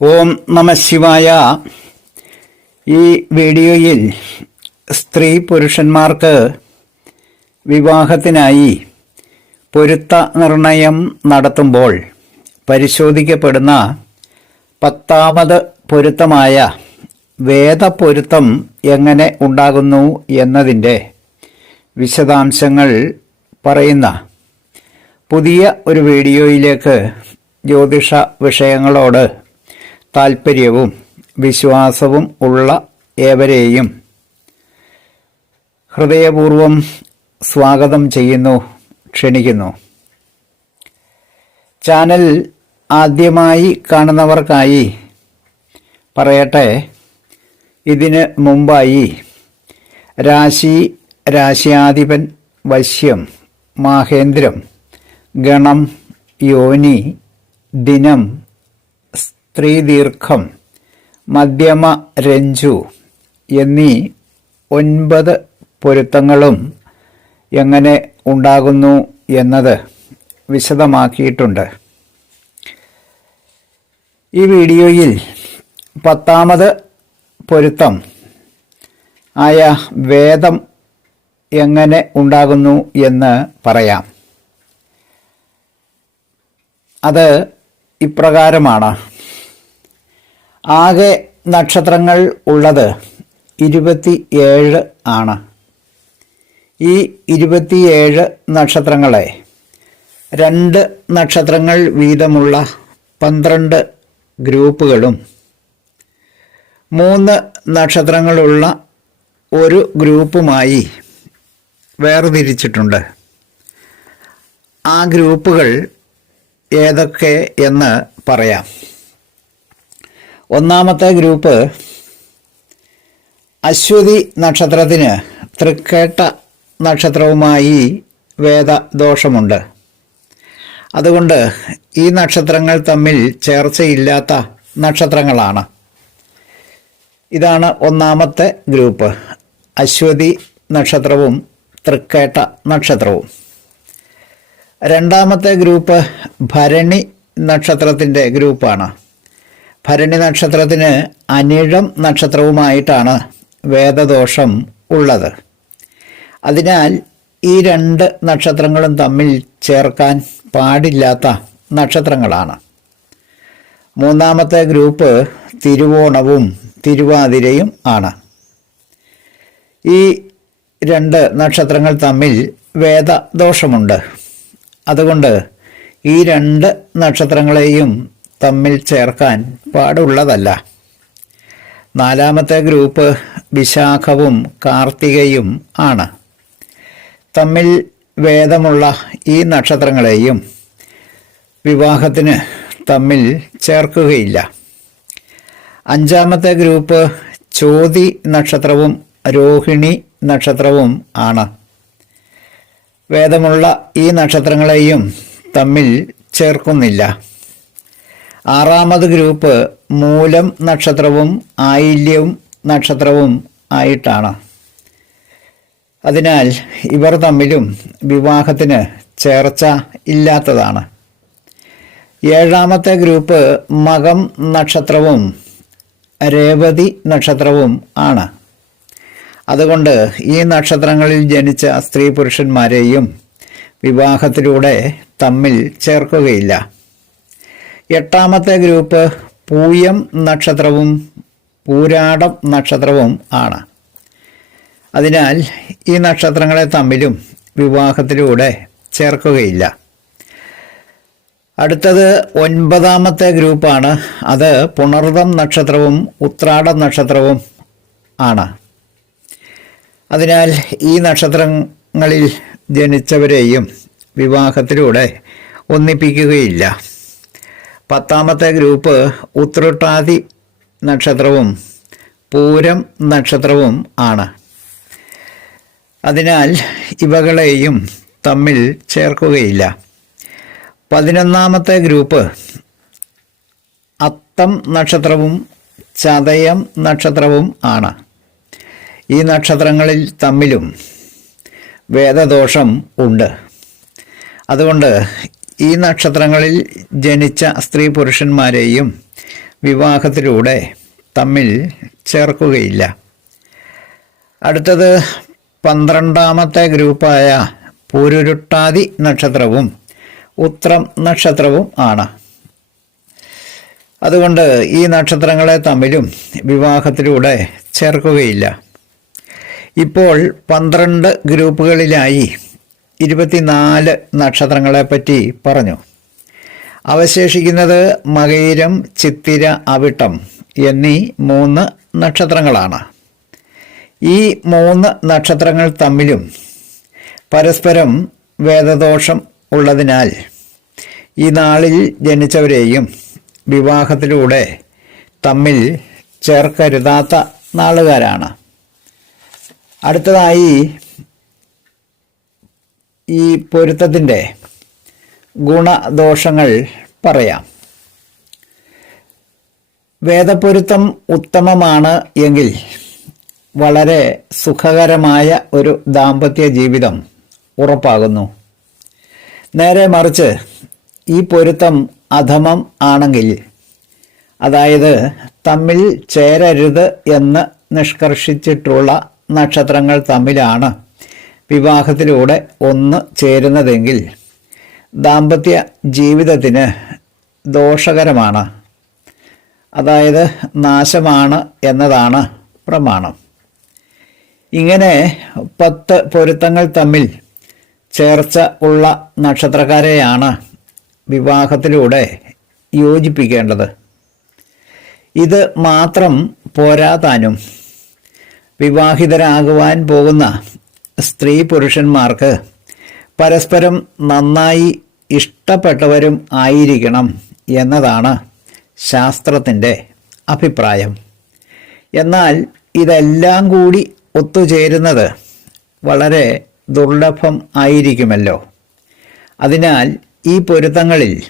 ഓം നമ ശിവായ. ഈ വീഡിയോയിൽ സ്ത്രീ പുരുഷന്മാർക്ക് വിവാഹത്തിനായി പൊരുത്ത നിർണയം നടത്തുമ്പോൾ പരിശോധിക്കപ്പെടുന്ന പത്താമത് പൊരുത്തമായ വേദപൊരുത്തം എങ്ങനെ ഉണ്ടാകുന്നു എന്നതിന്റെ വിശദാംശങ്ങൾ പറയുന്ന പുതിയ ഒരു വീഡിയോയിലേക്ക് ജ്യോതിഷ വിഷയങ്ങളോട് താൽപ്പര്യവും വിശ്വാസവും ഉള്ള ഏവരെയും ഹൃദയപൂർവം സ്വാഗതം ചെയ്യുന്നു ക്ഷണിക്കുന്നു. ചാനൽ ആദ്യമായി കാണുന്നവർക്കായി പറയട്ടെ ഇതിന് മുമ്പായി രാശി രാശിയാധിപൻ വശ്യം മാഹേന്ദ്രം ഗണം യോനി ദിനം സ്ത്രീദീർഘം മധ്യമ രഞ്ജു എന്നീ ഒൻപത് പൊരുത്തങ്ങളും എങ്ങനെ ഉണ്ടാകുന്നു എന്നത് വിശദമാക്കിയിട്ടുണ്ട്. ഈ വീഡിയോയിൽ പത്താമത് പൊരുത്തം ആയ വേദം എങ്ങനെ ഉണ്ടാകുന്നു എന്ന് പറയാം. അത് ഇപ്രകാരമാണ്. ആകെ നക്ഷത്രങ്ങൾ ഉള്ളത് ഇരുപത്തി ഏഴ് ആണ്. ഈ ഇരുപത്തിയേഴ് നക്ഷത്രങ്ങളെ രണ്ട് നക്ഷത്രങ്ങൾ വീതമുള്ള പന്ത്രണ്ട് ഗ്രൂപ്പുകളും മൂന്ന് നക്ഷത്രങ്ങളുള്ള ഒരു ഗ്രൂപ്പുമായി വേർതിരിച്ചിട്ടുണ്ട്. ആ ഗ്രൂപ്പുകൾ ഏതൊക്കെ എന്ന് പറയാം. ഒന്നാമത്തെ ഗ്രൂപ്പ് അശ്വതി നക്ഷത്രത്തിന് തൃക്കേട്ട നക്ഷത്രവുമായി വേദദോഷമുണ്ട്. അതുകൊണ്ട് ഈ നക്ഷത്രങ്ങൾ തമ്മിൽ ചേർച്ചയില്ലാത്ത നക്ഷത്രങ്ങളാണ്. ഇതാണ് ഒന്നാമത്തെ ഗ്രൂപ്പ്. അശ്വതി നക്ഷത്രവും തൃക്കേട്ട നക്ഷത്രവും. രണ്ടാമത്തെ ഗ്രൂപ്പ് ഭരണി നക്ഷത്രത്തിന്റെ ഗ്രൂപ്പാണ്. ഭരണി നക്ഷത്രത്തിന് അനിഴം നക്ഷത്രവുമായിട്ടാണ് വേദദോഷം ഉള്ളത്. അതിനാൽ ഈ രണ്ട് നക്ഷത്രങ്ങളും തമ്മിൽ ചേർക്കാൻ പാടില്ലാത്ത നക്ഷത്രങ്ങളാണ്. മൂന്നാമത്തെ ഗ്രൂപ്പ് തിരുവോണവും തിരുവാതിരയും ആണ്. ഈ രണ്ട് നക്ഷത്രങ്ങൾ തമ്മിൽ വേദദോഷമുണ്ട്. അതുകൊണ്ട് ഈ രണ്ട് നക്ഷത്രങ്ങളെയും തമ്മിൽ ചേർക്കാൻ പാടുള്ളതല്ല. നാലാമത്തെ ഗ്രൂപ്പ് വിശാഖവും കാർത്തികയും ആണ്. തമ്മിൽ വേദമുള്ള ഈ നക്ഷത്രങ്ങളെയും വിവാഹത്തിന് തമ്മിൽ ചേർക്കുകയില്ല. അഞ്ചാമത്തെ ഗ്രൂപ്പ് ചോതി നക്ഷത്രവും രോഹിണി നക്ഷത്രവും ആണ്. വേദമുള്ള ഈ നക്ഷത്രങ്ങളെയും തമ്മിൽ ചേർക്കുന്നില്ല. ആറാമത് ഗ്രൂപ്പ് മൂലം നക്ഷത്രവും ആയില്യവും നക്ഷത്രവും ആയിട്ടാണ്. അതിനാൽ ഇവർ തമ്മിലും വിവാഹത്തിന് ചേർച്ച ഇല്ലാത്തതാണ്. ഏഴാമത്തെ ഗ്രൂപ്പ് മകം നക്ഷത്രവും രേവതി നക്ഷത്രവും ആണ്. അതുകൊണ്ട് ഈ നക്ഷത്രങ്ങളിൽ ജനിച്ച സ്ത്രീ പുരുഷന്മാരെയും വിവാഹത്തിലൂടെ തമ്മിൽ ചേർക്കുകയില്ല. എട്ടാമത്തെ ഗ്രൂപ്പ് പൂയം നക്ഷത്രവും പൂരാടം നക്ഷത്രവും ആണ്. അതിനാൽ ഈ നക്ഷത്രങ്ങളെ തമ്മിലും വിവാഹത്തിലൂടെ ചേർക്കുകയില്ല. അടുത്തത് ഒൻപതാമത്തെ ഗ്രൂപ്പാണ്. അത് പുണർദം നക്ഷത്രവും ഉത്രാടം നക്ഷത്രവും ആണ്. അതിനാൽ ഈ നക്ഷത്രങ്ങളിൽ ജനിച്ചവരെയും വിവാഹത്തിലൂടെ ഒന്നിപ്പിക്കുകയില്ല. പത്താമത്തെ ഗ്രൂപ്പ് ഉത്രട്ടാതി നക്ഷത്രവും പൂരം നക്ഷത്രവും ആണ്. അതിനാൽ ഇവകളെയും തമ്മിൽ ചേർക്കുകയില്ല. പതിനൊന്നാമത്തെ ഗ്രൂപ്പ് അത്തം നക്ഷത്രവും ചതയം നക്ഷത്രവും ആണ്. ഈ നക്ഷത്രങ്ങളിൽ തമ്മിലും വേദദോഷം ഉണ്ട്. അതുകൊണ്ട് ഈ നക്ഷത്രങ്ങളിൽ ജനിച്ച സ്ത്രീ പുരുഷന്മാരെയും വിവാഹത്തിലൂടെ തമ്മിൽ ചേർക്കുകയില്ല. അടുത്തത് പന്ത്രണ്ടാമത്തെ ഗ്രൂപ്പായ പൂരുരുട്ടാതി നക്ഷത്രവും ഉത്രം നക്ഷത്രവും ആണ്. അതുകൊണ്ട് ഈ നക്ഷത്രങ്ങളെ തമ്മിലും വിവാഹത്തിലൂടെ ചേർക്കുകയില്ല. ഇപ്പോൾ പന്ത്രണ്ട് ഗ്രൂപ്പുകളിലായി ഇരുപത്തിനാല് നക്ഷത്രങ്ങളെപ്പറ്റി പറഞ്ഞു. അവശേഷിക്കുന്നത് മകയിരം ചിത്തിര അവിട്ടം എന്നീ മൂന്ന് നക്ഷത്രങ്ങളാണ്. ഈ മൂന്ന് നക്ഷത്രങ്ങൾ തമ്മിലും പരസ്പരം വേദദോഷം ഉള്ളതിനാൽ ഈ നാളിൽ ജനിച്ചവരെയും വിവാഹത്തിലൂടെ തമ്മിൽ ചേർക്കരുതാത്ത നാളുകാരാണ്. അടുത്തതായി ഈ പൊരുത്തത്തിന്റെ ഗുണദോഷങ്ങൾ പറയാം. വേദപ്പൊരുത്തം ഉത്തമമാണ് എങ്കിൽ വളരെ സുഖകരമായ ഒരു ദാമ്പത്യ ജീവിതം ഉറപ്പാകുന്നു. നേരെ മറിച്ച് ഈ പൊരുത്തം അധമം ആണെങ്കിൽ അതായത് തമ്മിൽ ചേരരുത് എന്ന് നിഷ്കർഷിച്ചിട്ടുള്ള നക്ഷത്രങ്ങൾ തമ്മിലാണ് വിവാഹത്തിലൂടെ ഒന്ന് ചേരുന്നതെങ്കിൽ ദാമ്പത്യ ജീവിതത്തിന് ദോഷകരമാണ്. അതായത് നാശമാണ് എന്നതാണ് പ്രമാണം. ഇങ്ങനെ പത്ത് പൊരുത്തങ്ങൾ തമ്മിൽ ചേർച്ച ഉള്ള നക്ഷത്രക്കാരെയാണ് വിവാഹത്തിലൂടെ യോജിപ്പിക്കേണ്ടത്. ഇത് മാത്രം പോരാതാനും വിവാഹിതരാകുവാൻ പോകുന്ന സ്ത്രീ പുരുഷന്മാർക്ക് പരസ്പരം നന്നായി ഇഷ്ടപ്പെട്ടവരും ആയിരിക്കണം എന്നതാണ് ശാസ്ത്രത്തിന്റെ അഭിപ്രായം. എന്നാൽ ഇതെല്ലാം കൂടി ഒത്തുചേരുന്നത് വളരെ ദുർലഭം ആയിരിക്കുമല്ലോ. അതിനാൽ ഈ പൊരുത്തങ്ങളിൽ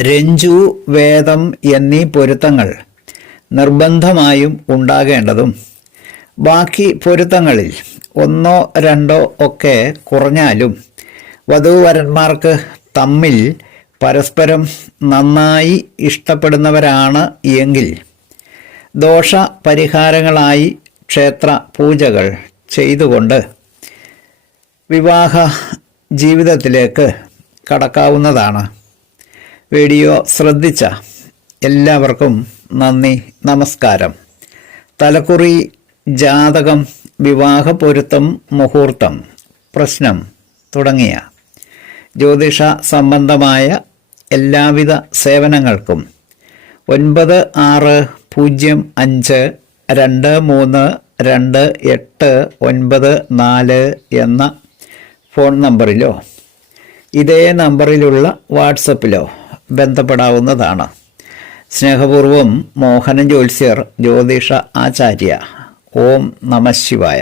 രഞ്ജു വേദം എന്നീ പൊരുത്തങ്ങൾ നിർബന്ധമായും ഉണ്ടാകേണ്ടതും. ബാക്കി പൊരുത്തങ്ങളിൽ ഒന്നോ രണ്ടോ ഒക്കെ കുറഞ്ഞാലും വധുവരന്മാർക്ക് തമ്മിൽ പരസ്പരം നന്നായി ഇഷ്ടപ്പെടുന്നവരാണ് എങ്കിൽ ദോഷ പരിഹാരങ്ങളായി ക്ഷേത്ര പൂജകൾ ചെയ്തുകൊണ്ട് വിവാഹ ജീവിതത്തിലേക്ക് കടക്കാവുന്നതാണ്. വീഡിയോ ശ്രദ്ധിച്ച എല്ലാവർക്കും നന്ദി നമസ്കാരം. തലക്കുറി ജാതകം വിവാഹ പൊരുത്തം മുഹൂർത്തം. പ്രശ്നം തുടങ്ങിയ. ജ്യോതിഷ സംബന്ധമായ എല്ലാവിധ സേവനങ്ങൾക്കും. ഒൻപത് ആറ് പൂജ്യം അഞ്ച് രണ്ട് മൂന്ന് രണ്ട് എട്ട് ഒൻപത് നാല് എന്ന ഫോൺ നമ്പറിലോ ഇതേ നമ്പറിലുള്ള വാട്സപ്പിലോ ബന്ധപ്പെടാവുന്നതാണ്. സ്നേഹപൂർവം മോഹനൻ ജ്യോത്സ്യർ ജ്യോതിഷ ആചാര്യ. ഓം നമ ശിവായ.